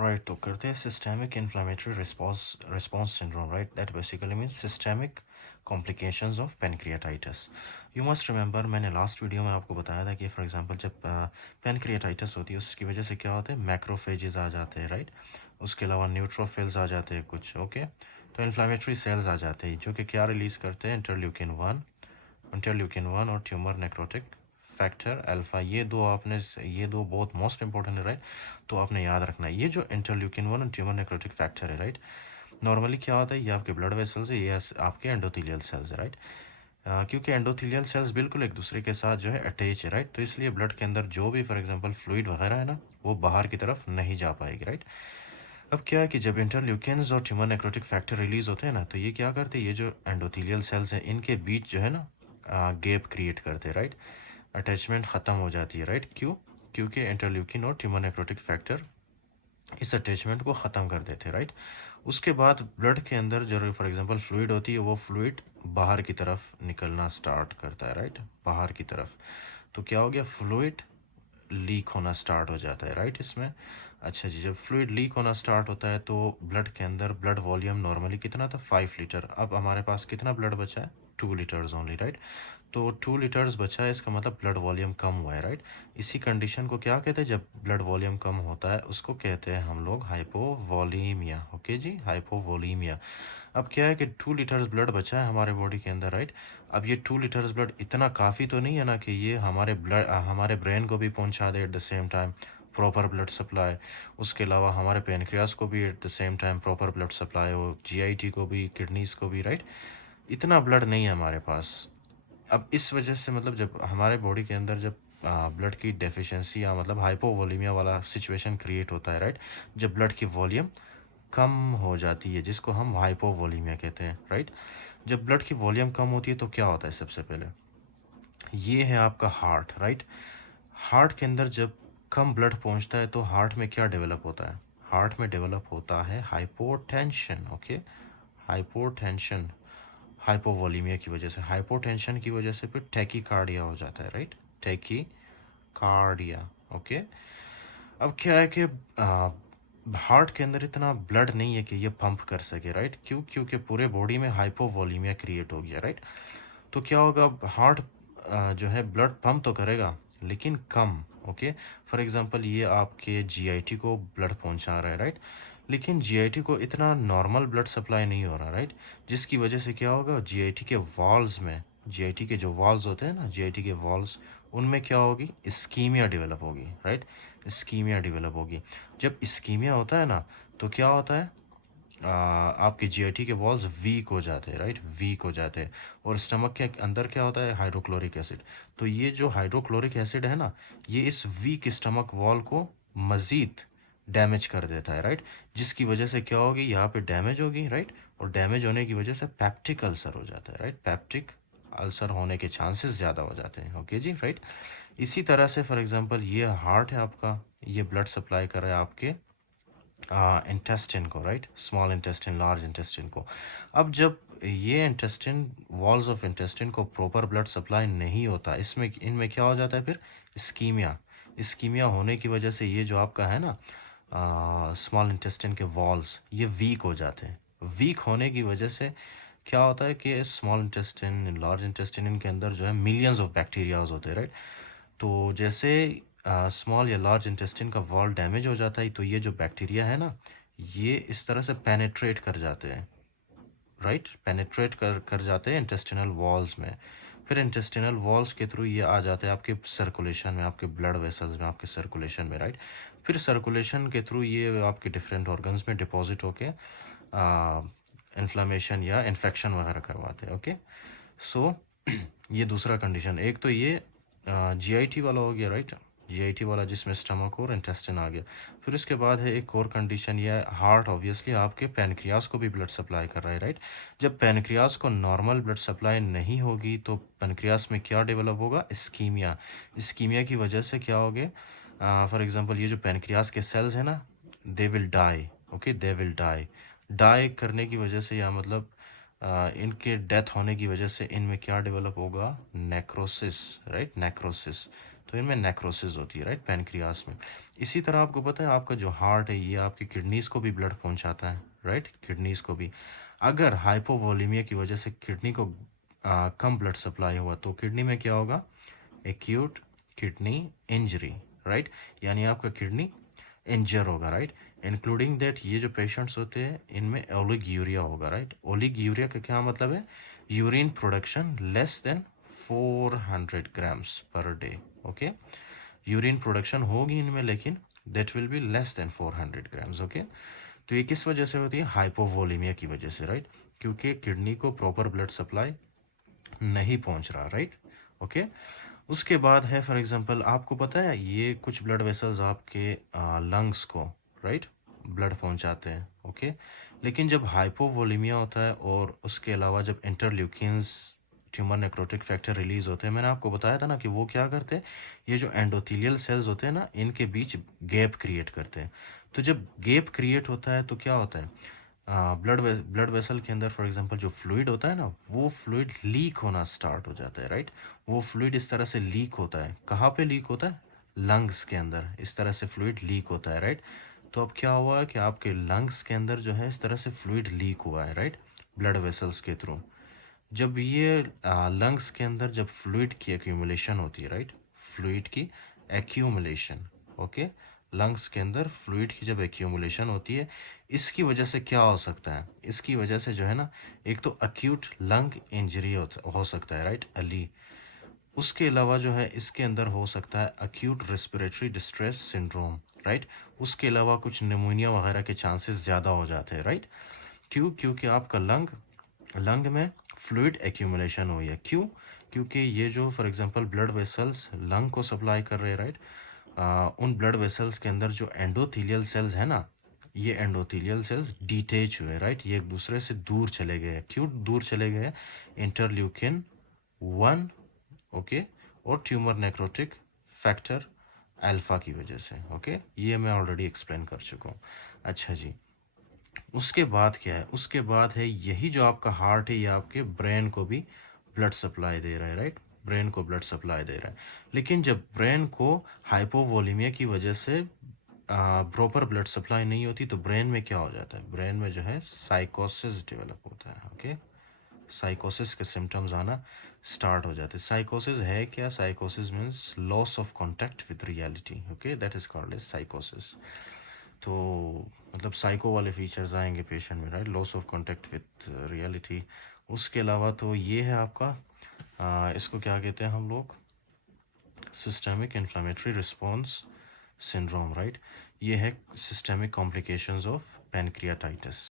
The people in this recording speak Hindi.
राइट, तो करते हैं systemic inflammatory response syndrome, right, that basically means systemic complications of pancreatitis. You must remember, मैंने लास्ट वीडियो में आपको बताया था कि फॉर एग्जांपल जब पेनक्रियाटाइटिस होती है उसकी वजह से क्या होता है, मैक्रोफेजेस आ जाते हैं, राइट। उसके अलावा न्यूट्रोफिल्स आ जाते हैं कुछ, ओके। तो इन्फ्लामेटरी सेल्स आ जाते हैं जो कि क्या रिलीज़ करते हैं, इंटरल्यूकिन 1 और ट्यूमर नेक्रोटिक फैक्टर अल्फा। ये दो बहुत मोस्ट इंपॉर्टेंट है, राइट। तो आपने याद रखना है ये जो इंटरल्यूकिन 1 और ट्यूमर नेक्रोटिक फैक्टर है, राइट। नॉर्मली क्या होता है, ये आपके ब्लड वेसल्स है, ये आपके एंडोथेलियल सेल्स है, राइट। क्योंकि एंडोथेलियल सेल्स बिल्कुल एक दूसरे के साथ जो है अटैच है, राइट। तो इसलिए ब्लड के अंदर जो भी फॉर एग्जांपल फ्लूइड वगैरह है ना, वो बाहर की तरफ नहीं जा पाएगी, राइट। अब क्या है कि जब इंटरल्यूकिन्स और ट्यूमर नेक्रोटिक फैक्टर रिलीज होते हैं ना, तो ये क्या करते हैं, ये जो एंडोथेलियल सेल्स हैं इनके बीच जो है ना गैप क्रिएट करते हैं, राइट। अटैचमेंट ख़त्म हो जाती है, राइट। क्यों? क्योंकि इंटरल्यूकिन और ट्यूमर नेक्रोटिक फैक्टर इस अटैचमेंट को ख़त्म कर देते हैं, राइट। उसके बाद ब्लड के अंदर जो फॉर एग्जांपल फ्लूइड होती है, वो फ्लूइड बाहर की तरफ निकलना स्टार्ट करता है, राइट, बाहर की तरफ। तो क्या हो गया, फ्लूइड लीक होना स्टार्ट हो जाता है, राइट, इसमें। अच्छा जी, जब फ्लूइड लीक होना स्टार्ट होता है तो ब्लड के अंदर ब्लड वॉल्यूम नॉर्मली कितना था, 5 लीटर। अब हमारे पास कितना ब्लड बचा है, 2 लीटर्स ओनली, राइट। तो 2 लीटर्स बचा है, इसका मतलब ब्लड वॉल्यूम कम हुआ है, राइट। इसी कंडीशन को क्या कहते हैं, जब ब्लड वॉल्यूम कम होता है उसको कहते हैं हम लोग हाइपोवोलीमिया, ओके जी, हाइपोवोलीमिया। अब क्या है कि 2 लीटर्स ब्लड बचा है हमारे बॉडी के अंदर, राइट। अब ये 2 लीटर्स ब्लड इतना काफ़ी तो नहीं है ना कि ये हमारे ब्रेन को भी पहुंचा दे at the same time proper blood supply. उसके अलावा हमारे पेनक्रियास को भी at the same time proper blood supply हो, जीआईटी को भी, किडनीज को भी, राइट। इतना ब्लड नहीं है हमारे पास। अब इस वजह से मतलब जब हमारे बॉडी के अंदर जब ब्लड की डेफिशिएंसी या मतलब हाइपोवोलीमिया वाला सिचुएशन क्रिएट होता है, राइट। जब ब्लड की वॉल्यूम कम हो जाती है, जिसको हम हाइपोवोलीमिया कहते हैं, राइट। जब ब्लड की वॉल्यूम कम होती है तो क्या होता है, सबसे पहले ये है आपका हार्ट, राइट। हार्ट के अंदर जब कम ब्लड पहुंचता है तो हार्ट में क्या डेवलप होता है, हार्ट में डेवलप होता है हाइपोटेंशन, ओके। हाइपोटेंशन हाइपोवोलीमिया की वजह से, हाइपोटेंशन की वजह से फिर टैकीकार्डिया हो जाता है, राइट। Tachycardia, okay. अब क्या है कि हार्ट के अंदर इतना ब्लड नहीं है कि ये पंप कर सके, राइट। क्यों? क्योंकि पूरे बॉडी में हाइपोवोलीमिया क्रिएट हो गया, राइट। तो क्या होगा, हार्ट जो है ब्लड पंप तो करेगा लेकिन कम, ओके। फॉर एग्जांपल ये आपके जीआईटी को ब्लड पहुंचा रहा है, राइट। लेकिन जीआईटी को इतना नॉर्मल ब्लड सप्लाई नहीं हो रहा, राइट। जिसकी वजह से क्या होगा, जीआईटी के वॉल्स में, जीआईटी के जो वॉल्स होते हैं ना, जीआईटी के वॉल्स, उनमें क्या होगी, इस्कीमिया डेवलप होगी, राइट। इस्कीमिया डेवलप होगी। जब इस्कीमिया होता है ना, तो क्या होता है, आपके जीआईटी के वॉल्स वीक हो जाते हैं, राइट, वीक हो जाते हैं। और स्टमक के अंदर क्या होता है, हाइड्रोक्लोरिक एसिड। तो ये जो हाइड्रोक्लोरिक एसिड है ना, ये इस वीक स्टमक वॉल को मज़ीद डैमेज कर देता है, राइट। जिसकी वजह से क्या होगी, यहाँ पे डैमेज होगी, राइट। और डैमेज होने की वजह से पैप्टिक अल्सर हो जाता है, राइट। पैप्टिक अल्सर होने के चांसेस ज़्यादा हो जाते हैं, ओके जी, राइट। इसी तरह से फॉर एग्जांपल ये हार्ट है आपका, ये ब्लड सप्लाई कर रहा है आपके इंटेस्टिन को, right, small intestine, large intestine को। अब जब ये इंटेस्टिन, वॉल्स ऑफ इंटेस्टिन को प्रॉपर ब्लड सप्लाई नहीं होता, इसमें इनमें क्या हो जाता है फिर, इस्कीमिया। इस्कीमिया होने की वजह से ये जो आपका है ना स्मॉल इंटेस्टिन के वॉल्स, ये वीक हो जाते हैं। वीक होने की वजह से क्या होता है कि स्मॉल इंटेस्टिन, लार्ज इंटेस्टिन, इनके अंदर जो है मिलियंस ऑफ बैक्टीरियाज होते हैं, राइट। तो जैसे स्मॉल या लार्ज इंटेस्टिन का वॉल डैमेज हो जाता है तो ये जो बैक्टीरिया है ना, ये इस तरह से पेनेट्रेट कर जाते हैं, राइट। पेनेट्रेट कर जाते हैं इंटेस्टिनल वॉल्स में। फिर इंटेस्टिनल वॉल्स के थ्रू ये आ जाते हैं आपके सर्कुलेशन में, आपके ब्लड वेसल्स में, आपके सर्कुलेशन में, राइट। फिर सर्कुलेशन के थ्रू ये आपके डिफरेंट ऑर्गन्स में डिपॉजिट होके इन्फ्लामेशन या इन्फेक्शन वगैरह करवाते हैं, ओके। सो ये दूसरा कंडीशन, एक तो ये जीआईटी वाला हो गया, राइट। जीआईटी वाला जिसमें स्टमक और इंटेस्टिन आ गया। फिर उसके बाद है एक और कंडीशन, ये हार्ट ऑब्वियसली आपके पैनक्रियास को भी ब्लड सप्लाई कर रहा है, राइट। जब पैनक्रियास को नॉर्मल ब्लड सप्लाई नहीं होगी तो पैनक्रियास में क्या डेवलप होगा, इस्कीमिया। इस्कीमिया की वजह से क्या होगा, फॉर एग्जांपल ये जो पैनक्रियास के सेल्स हैं ना, they will die, okay, they will die. Die करने की वजह से या मतलब इनके डेथ होने की वजह से इनमें क्या डेवलप होगा, नेक्रोसिस, राइट, नेक्रोसिस। तो इनमें नेक्रोसिस होती है, राइट, पैनक्रियास में। इसी तरह आपको पता है आपका जो हार्ट है ये आपकी किडनीज को भी ब्लड पहुंचाता है, राइट, किडनीज को भी। अगर हाइपोवोलीमिया की वजह से किडनी को कम ब्लड सप्लाई हुआ तो किडनी में क्या होगा, एक्यूट किडनी इंजरी, राइट, यानी आपका किडनी इंजर होगा, राइट। इंक्लूडिंग दैट ये जो पेशेंट्स होते हैं इनमें ओलिगयूरिया होगा, राइट। ओलिगयूरिया का क्या मतलब है, urine production less than 400 grams per day, okay. Urine production होगी इनमें लेकिन that will be less than 400 grams, okay. तो ये किस वजह से होती है, हाइपोवोलीमिया की वजह से, राइट, क्योंकि किडनी को प्रॉपर ब्लड सप्लाई नहीं पहुंच रहा, राइट, ओके। उसके बाद है फॉर एग्जांपल आपको पता है ये कुछ ब्लड वेसल्स आपके लंग्स को, राइट, ब्लड पहुंचाते हैं, ओके। लेकिन जब हाइपोवोलीमिया होता है और उसके अलावा जब interleukins, tumour necrotic factor release होते हैं, मैंने आपको बताया था ना कि वो क्या करते हैं, ये जो एंडोथेलियल सेल्स होते हैं ना इनके बीच गैप क्रिएट करते हैं। तो जब गैप क्रिएट होता है तो क्या होता है, ब्लड वेसल के अंदर फॉर एग्जांपल जो फ्लूइड होता है ना वो फ्लूइड लीक होना स्टार्ट हो जाता है, राइट। वो फ्लूइड इस तरह से लीक होता है, कहाँ पे लीक होता है, लंग्स के अंदर इस तरह से फ्लूइड लीक होता है, राइट। तो अब क्या हुआ कि आपके लंग्स के अंदर जो है इस तरह से फ्लूइड लीक हुआ है, राइट, ब्लड वेसल्स के थ्रू। जब ये लंग्स के अंदर जब फ्लूइड की एक्यूमुलेशन होती है, राइट, फ्लूइड की एक्यूमुलेशन, ओके, लंग्स के अंदर फ्लूइड की जब एक्यूमुलेशन होती है इसकी वजह से क्या हो सकता है, इसकी वजह से जो है ना एक तो अक्यूट लंग इंजरी हो सकता है, राइट, अली। उसके अलावा जो है इसके अंदर हो सकता है acute respiratory distress syndrome, right. उसके अलावा कुछ निमोनिया वगैरह के चांसेस ज़्यादा हो जाते हैं, राइट। क्यों, क्योंकि आपका लंग लंग में फ्लूइड एक्यूमुलेशन हुई है। क्यों, क्योंकि ये जो for example blood vessels lung को सप्लाई कर रहे हैं, राइट, उन ब्लड वेसल्स के अंदर जो एंडोथेलियल सेल्स है ना ये एंडोथेलियल सेल्स डिटेच हुए, राइट, ये एक दूसरे से दूर चले गए। क्यों दूर चले गए, इंटरल्यूकिन 1, ओके, और ट्यूमर नेक्रोटिक फैक्टर अल्फा की वजह से, ओके। ये मैं ऑलरेडी एक्सप्लेन कर चुका हूँ। अच्छा जी, उसके बाद क्या है, उसके बाद है यही जो आपका हार्ट है ये आपके ब्रेन को भी ब्लड सप्लाई दे रहा है, राइट, ब्रेन को ब्लड सप्लाई दे रहा है। लेकिन जब ब्रेन को हाइपोवोलीमिया की वजह से प्रॉपर ब्लड सप्लाई नहीं होती तो ब्रेन में क्या हो जाता है, ब्रेन में जो है साइकोसिस डेवलप होता है, ओके। साइकोसिस के सिम्टम्स आना स्टार्ट हो जाते हैं। साइकोसिस है क्या, साइकोसिस means loss of contact with reality, okay, that is called as साइकोसिस। तो मतलब साइको वाले फीचर्स आएंगे पेशेंट में, right, loss of contact with reality. उसके अलावा तो ये है आपका इसको क्या कहते हैं हम लोग, systemic inflammatory response syndrome, right. ये है सिस्टेमिक कॉम्प्लिकेशंस ऑफ पैनक्रियाटाइटिस।